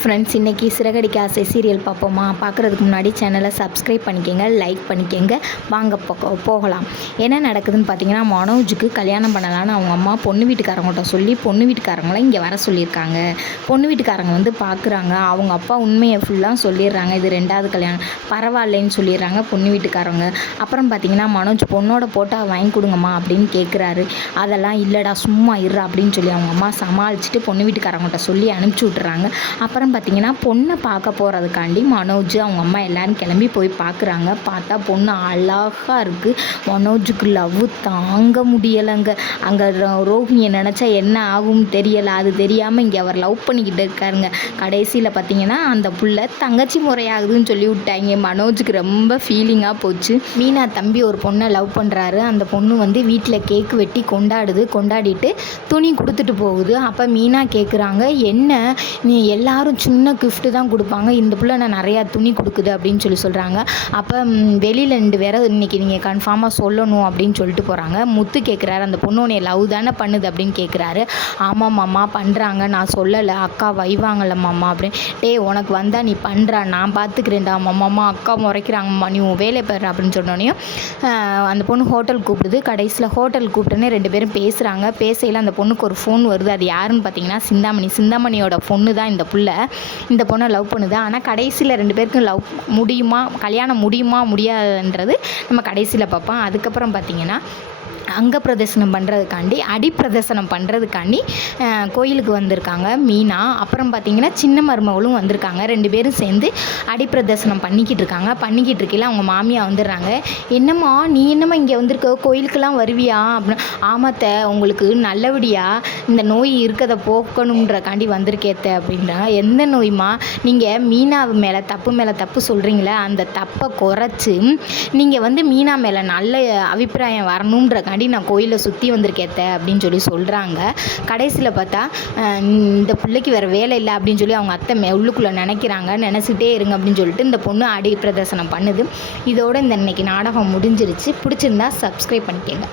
Friends, இன்றைக்கி சிறகடிக்க ஆசை serial பார்ப்போமா? பார்க்குறதுக்கு முன்னாடி சேனலை சப்ஸ்கிரைப் பண்ணிக்கோங்க, லைக் பண்ணிக்கோங்க. வாங்க போகலாம். என்ன நடக்குதுன்னு பார்த்தீங்கன்னா, மனோஜுக்கு கல்யாணம் பண்ணலான்னு அவங்க அம்மா பொண்ணு வீட்டுக்காரங்கள்ட்ட சொல்லி பொண்ணு வீட்டுக்காரங்கள இங்கே வர சொல்லியிருக்காங்க. பொண்ணு வீட்டுக்காரங்க வந்து பார்க்குறாங்க. அவங்க அப்பா உண்மையை ஃபுல்லாக சொல்லிடுறாங்க. இது 2வது கல்யாணம், பரவாயில்லைன்னு சொல்லிடுறாங்க பொண்ணு வீட்டுக்காரங்க. அப்புறம் பார்த்தீங்கன்னா, மனோஜ் பொண்ணோட போட்டோ வாங்கி கொடுங்கம்மா அப்படின்னு கேட்குறாரு. அதெல்லாம் இல்லைடா, சும்மா இருறா அப்படின்னு சொல்லி அவங்க அம்மா சமாளிச்சுட்டு பொண்ணு வீட்டுக்காரங்கள்ட்ட சொல்லி அனுப்பிச்சி விட்றாங்க. அப்புறம் பார்த்தீங்கன்னா, பொண்ணை பார்க்க போகிறதுக்காண்டி மனோஜ் அவங்க அம்மா எல்லோரும் கிளம்பி போய் பார்க்குறாங்க. பார்த்தா பொண்ணு அழகாக இருக்குது. மனோஜுக்கு லவ் தாங்க முடியலைங்க. அங்கே ரோஹிணியை நினச்சா என்ன ஆகும்னு தெரியலை. அது தெரியாமல் இங்கே அவர் லவ் பண்ணிக்கிட்டு இருக்காருங்க. கடைசியில் பார்த்தீங்கன்னா, அந்த புள்ள தங்கச்சி முறையாகுதுன்னு சொல்லி விட்டாங்க. மனோஜுக்கு ரொம்ப ஃபீலிங்காக போச்சு. மீனா தம்பி ஒரு பொண்ணை லவ் பண்ணுறாரு. அந்த பொண்ணு வந்து வீட்டில் கேக்கு வெட்டி கொண்டாடிட்டு துணி கொடுத்துட்டு போகுது. அப்போ மீனா கேட்குறாங்க, என்ன நீ எல்லாரும் சின்ன கிஃப்ட்டு தான் கொடுப்பாங்க, இந்த பிள்ளை நான் நிறையா துணி கொடுக்குது அப்படின்னு சொல்கிறாங்க. அப்போ வெளியில் 2 பேரை இன்றைக்கி நீங்கள் கன்ஃபார்மாக சொல்லணும் அப்படின்னு சொல்லிட்டு போகிறாங்க. முத்து கேட்குறாரு, அந்த பொண்ணு உன்னை லவ் தானே பண்ணுது அப்படின்னு கேட்குறாரு. ஆமாம் மாமா பண்ணுறாங்க, நான் சொல்லலை, அக்கா வைவாங்கல்ல மாமா அப்படின்னு. உனக்கு வந்தால் நீ பண்ணுறா, நான் பார்த்துக்கிறேன்டா மாமா, அக்கா முறைக்கிறாங்கம்மா, நீ உன் வேலை பெற அப்படின்னு சொன்னோன்னே அந்த பொண்ணு ஹோட்டல் கூப்பிடுது. கடைசியில் ஹோட்டல் கூப்பிட்டோன்னே 2 பேரும் பேசுகிறாங்க. பேசையில் அந்த பொண்ணுக்கு ஒரு ஃபோன் வருது. அது யாருன்னு பார்த்தீங்கன்னா சிந்தாமணியோட பொண்ணு தான் இந்த புள்ள. இந்த பொண்ணை லவ் பண்ணுது. ஆனால் கடைசியில் 2 பேருக்கும் லவ் முடியுமா, கல்யாணம் முடியுமா முடியாதுன்றது நம்ம கடைசியில் பார்ப்போம். அதுக்கப்புறம் பார்த்திங்கன்னா, அங்கப்பிரதர்சனம் பண்ணுறதுக்காண்டி அடிப்பிரதர்சனம் பண்ணுறதுக்காண்டி கோயிலுக்கு வந்திருக்காங்க மீனா. அப்புறம் பார்த்திங்கன்னா, சின்ன மருமகளும் வந்திருக்காங்க. 2 பேரும் சேர்ந்து அடிப்பிரதர்சனம் பண்ணிக்கிட்டு இருக்கையில் அவங்க மாமியா வந்துடுறாங்க. என்னம்மா நீ என்னம்மா இங்கே வந்திருக்க, கோயிலுக்கெல்லாம் வருவியா அப்படின்னு. ஆமாத்த, உங்களுக்கு நல்லபடியாக இந்த நோய் இருக்கிறத போக்கணுன்றக்காண்டி வந்திருக்கேத்த அப்படின்றாங்க. எந்த நோய்மா? நீங்கள் மீனா மேலே தப்பு சொல்கிறீங்களே, அந்த தப்பை குறைச்சி நீங்கள் வந்து மீனா மேலே நல்ல அபிப்பிராயம் வரணுன்றக்காண்டி நான் கோயிலை சுற்றி வந்திருக்கேத்த அப்படின்னு சொல்கிறாங்க. கடைசியில் பார்த்தா இந்த பிள்ளைக்கு வேறு வேலை இல்லை அப்படின்னு சொல்லி அவங்க அத்தை உள்ளுக்குள்ளே நினச்சிக்கிட்டே இருங்க அப்படின்னு சொல்லிட்டு இந்த பொண்ணு அடி பிரதர்சனம் பண்ணுது. இதோடு இந்த இன்னைக்கு நாடகம் முடிஞ்சிருச்சு. பிடிச்சிருந்தா சப்ஸ்கிரைப் பண்ணிக்கோங்க.